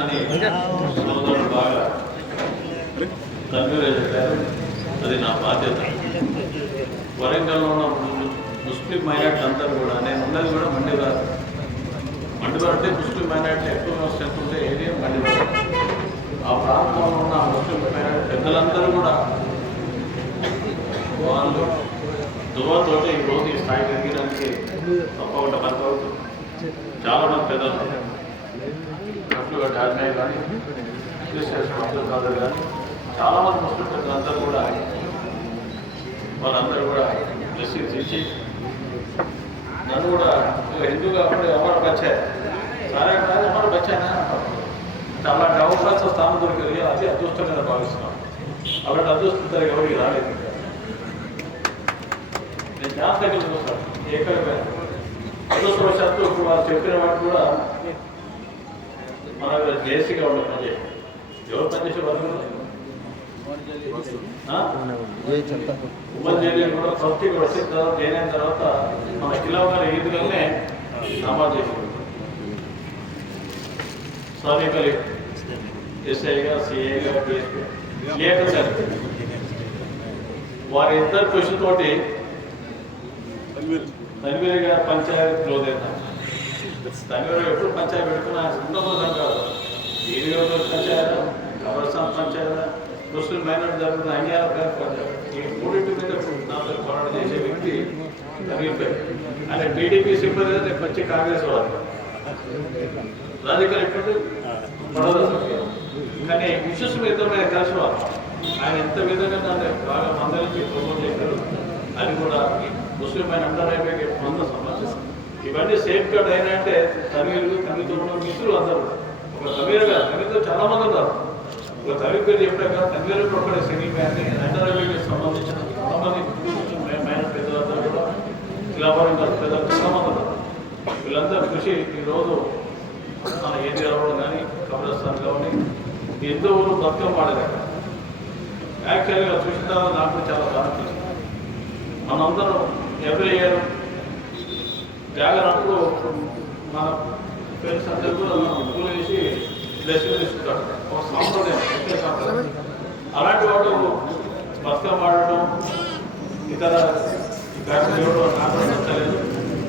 అని సోదరుడు బాగా కన్వీనర్ చెప్పారు. అది నా బాధ్యత. వరంగల్లో ఉన్న ముస్లిం మైనార్టీ అందరూ కూడా, నేను ఉన్నది కూడా మండివారు అంటే ముస్లిం మైనార్టీ ఎక్కువ స్ట్రెంత్ ఉంటే ఏరియా మండివారు. ఆ ప్రాంతంలో ఉన్న ముస్లిం మైనార్టీ పెద్దలందరూ కూడా వాళ్ళు దువాతోటి ఈరోజు ఈ స్థాయికి ఎదగడానికి తప్పకుండా పనిపడుతుంది. చాలామంది పెద్దలు డబ్బులు డాజ్నాయ్ కానీ అబ్దుల్ ఖాదర్ కానీ చాలామంది ముస్లిం పెద్దలందరూ కూడా వాళ్ళందరూ కూడా బ్లెస్సింగ్స్ ఇచ్చి నన్ను కూడా హిందూగా అప్పుడే అమర్ బచ్చాయి సారే అమర్ బచ్చాయినా అలాంటి అవకాశం స్థానం దొరికింది. అది అదృష్టంగా భావిస్తున్నాను. అలాంటి అదృష్టం ఎవరికి రాలేదు. నేను జాగ్రత్తగా చూస్తాను. ఎక్కడ అదృష్టవశాత్తు ఇప్పుడు వాళ్ళు చెప్పిన వాటి కూడా మన జేసీగా ఉండే పని ఎవరు పనిచేసే వాళ్ళు ఉమ్మడి జైలు కూడా ఫస్ట్ ఇక్కడ వచ్చిన తర్వాత అయిన తర్వాత మన కిలోమీటర్ ఈదుగానే నమాజ్ చేసి సాధికలి ఎస్ఐగా సిఐగా డిఎస్పీ లేక వారిద్దరు కృషితోటి తన్వీర్ గారు పంచాయతీ క్లోజ్ అవుతాం. తన్వీర్ ఎప్పుడు పంచాయతీ పెట్టుకున్నా సంతోషం కాదు. ఈదిగా పంచాయత, కబర్స్థాన్ పంచాయత, ముస్లిం మైనార్టీ జరుగుతున్న అన్యాయ ఈ మూడింటి మీద నాతో పోరాటం చేసే వ్యక్తి తన్వీర్. ఆయన టీడీపీ సింపల్ అయితే వచ్చి కాంగ్రెస్ వాళ్ళు రాజకీయాలు ఎప్పుడు కానీ ఇష్యూస్ మీద కలిసి వాళ్ళు ఆయన ఎంత విధంగా దాన్ని బాగా మందలించి ప్రమోట్ చేశారు. అది కూడా ముస్లిం పైన అండర్ వంద సమస్య ఇవన్నీ సేఫ్ గార్డ్ అయినా అంటే తమిళులు తమిళతో ఉన్న మిత్రులు అందరూ ఒక తమిళ గారు తమిళతో చాలా మంది ఉన్నారు. ఒక తమిళ పేరు చెప్పాక తమిళ ఒకటే సింగిల్ ఫ్యామిలీ అండర్ సంబంధించిన చాలామంది మైన పెద్దలందరూ కూడా ఇలాభరం గారు పెద్దలు చాలామంది ఉన్నారు. వీళ్ళందరూ కృషి ఈరోజు మన ఏరియాలో కానీ కబ్రస్థాన్ కానీ ఎంతో ఊరు బతుకం వాడేదాకా యాక్చువల్గా చూసిన తర్వాత నాకు చాలా బాగా మనందరం ఎవ్రీ ఇయర్ జాగరప్పుడు మన ఫ్రెండ్స్ అందరూ కూడా పూలు వేసి బ్లెస్సింగ్ తీసుకుంటారు. ఒక సాంప్రదాయం. అలాంటి వాడు బతుకమ్మ ఆడటం ఇతర దేవుడు నాకు నచ్చలేదు.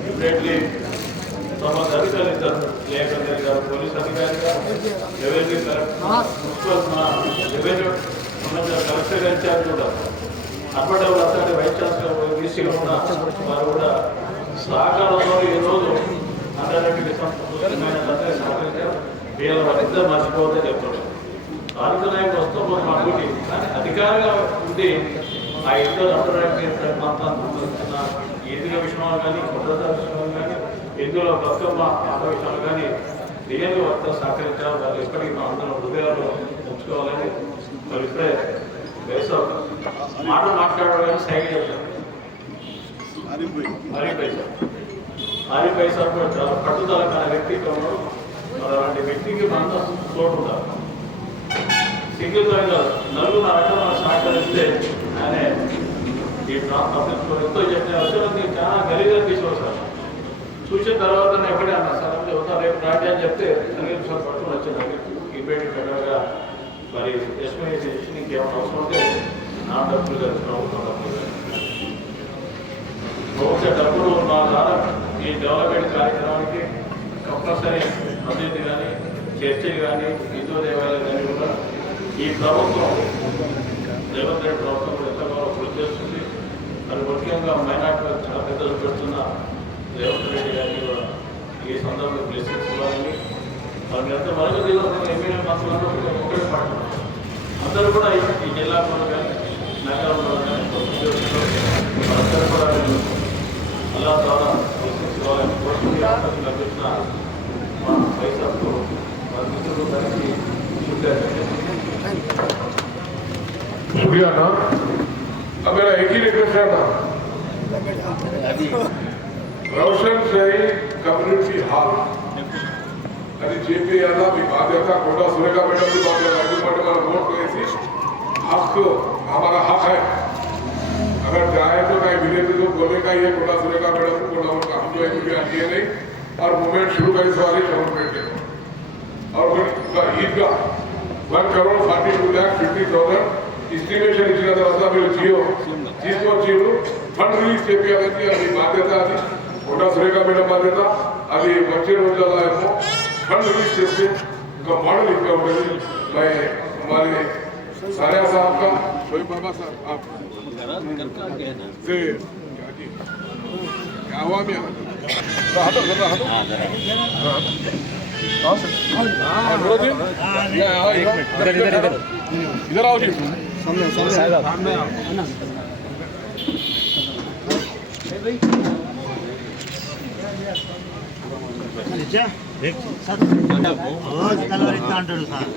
ఇప్పుడేట్లీ సంబంధ అధికారులు ఇద్దరు లేఖందరి గారు పోలీస్ అధికారి గారు రెవెన్యూ రెవెన్యూ కలెక్టర్ గారి ఇన్ఛార్జ్ కూడా అప్పటి అతని వైస్ ఛాన్సలర్ బీసీలో ఉన్న వారు కూడా సహకారంలో ఈరోజు అందరికీ సహకరించారు. వీళ్ళ వారిద్దరు మర్చిపోతే చెప్తున్నారు. స్థానిక నాయకులు వస్తాం మా డ్యూటీ కానీ అధికారంగా ఉండి ఆ ఇద్దరు అంతరాష్ట్రీయ ప్రాంతాన్ని ఈదిగా విషయాలు కానీ భద్రతా విషయాలు కానీ హిందువుల బతుకమ్మ ఆట విషయాలు కానీ రియల్గా వర్త సహకరించారు. వాళ్ళు ఎప్పటికీ మా అందరం హృదయాల్లో ఉంచుకోవాలని మరి ఇప్పుడే వేసావు మాట మాట్లాడారు కానీ సైడ్ చేశారు. హరిపై సార్ కూడా చాలా పట్టుదల కానీ వ్యక్తిత్వంలో అలాంటి వ్యక్తికి మనం తోడు ఉంటారు. సింగిల్ కాదు నలుగురు ఆ రకంగా సహకరిస్తే ఆయన ఈ ప్రాంతం ఎంతో చెప్పిన అవసరాన్ని చాలా గలీగా తీసుకొస్తారు. చూసిన తర్వాత నేను ఎక్కడే అన్నా సార్ అంటే రేపు రాజీ అని చెప్తే సంగీత సార్ పట్టుకుని వచ్చింది ఇబ్బంది పెట్టగా మరి ఎస్టిమేషన్ ఇంకేమైనా అవసరం ఉంటే నా డబ్బులు కానీ ప్రభుత్వం డబ్బులు కానీ బహుశా డబ్బులు మా ద్వారా ఈ డెవలప్మెంట్ కార్యక్రమానికి కంపల్సరీ అభివృద్ధి కానీ చర్చలు కానీ హిందూ దేవాలయాలు కానీ కూడా ఈ ప్రభుత్వం రేవంత్ రెడ్డి ప్రభుత్వం కూడా ఎంతగానో కృషి చేస్తుంది. మరి ముఖ్యంగా మైనార్టీలకు చాలా పెద్దలు పెడుతున్న రేవంత్ రెడ్డి గారిని కూడా ఈ సందర్భంలో బ్లెస్సింగ్స్ ఇవ్వాలని మరి ఎంత మరొక దిగువ ఎమ్మెల్యే మంత్రులందరూ ఒకటే పడుతున్నారు. అందరూ కూడా ఈ జిల్లాలో కానీ నగరంలో కానీ అందరూ కూడా అలా ద్వారా బ్లెస్సింగ్స్ ఇవ్వాలని కోరుకుని లభిస్తున్న మా పైసలు మన మిత్రులు దానికి शुक्रिया ना। अब मेरा एक ही रिक्वेस्ट है ना, रोशन शाही कम्युनिटी हॉल अरे जेपी याना भी बाध्यता कोटा सुरेखा मैडम भी बाध्यता है बट हमारा वोट को ऐसी हक हमारा हक है। अगर जाए तो नहीं मिले तो बोलेगा ये कोटा सुरेखा मैडम को कोटा उनका हम जो है नहीं और मूवमेंट शुरू करी सवारी गवर्नमेंट के और फिर ఈద్గా 1,42,50,000 ఎస్టిమేషన్ ఇచ్చిన తర్వాత మీరు జియో తీసుకొచ్చి ఫండ్ రిలీజ్ చేయాలని అది బాధ్యత, అది కొండా సురేఖ మేడం బాధ్యత. అది వచ్చే రోజుల్లో ఏమో ఫండ్ రిలీజ్ చేస్తే ఇంకా మॉडल ఇంకా ఉంటుంది. हमारे सारिया साहब का शोएब बाबा साहब आप से क्या हुआ मैं इधर आओ जी, सामने అంటాడు సార్.